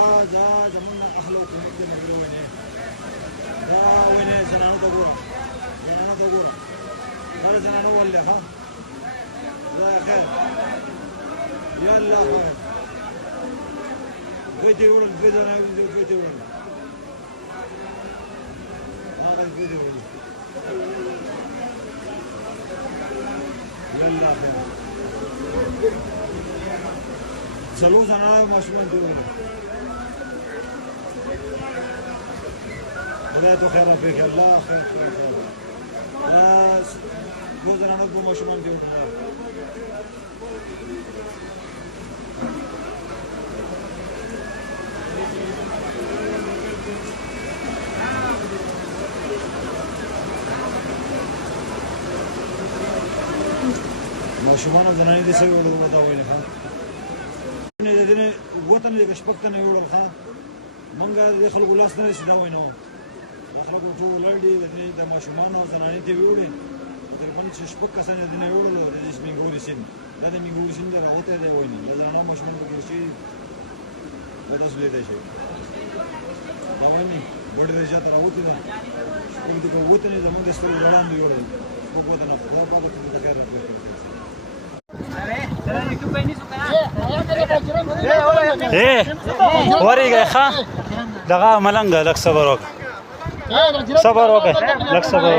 دا زمون اخلاق دې مګرونه دا وینه زنانو ته ګورم دا زنانو ولې ها الله خير يا الله خير بيتي ولد بيتي انا بيتي ولد هذا بيتي ولد يا الله خير سلوز انا مشمول دي ولد بدايته خير فيك الله خير بس جوز انا ابو مشمول دي ولد ماشومان زنانې دې سوي وړو ودا ویل ښه نه دې وطن دې شپکته نه وړو ښه مونږه د خلکو لاس نه سیدا وینو د خلکو ټول لړډي د ماشومان او زنانې دې وړي د باندې چې شپک کسانه دې نه وړو د دې سپینګوري سین دا د میګوري سین راوته دی ویني د زنانو ماشومان وګورئ چې وداس لیدای شي دا ویني وړي راځه راوته ده دې په وته نه زمونږ د ستوري وړاندې وړي په وته نه په وته نه د کار راځي وريقه خا دغه ملنګ لک صبر وکړه لک صبر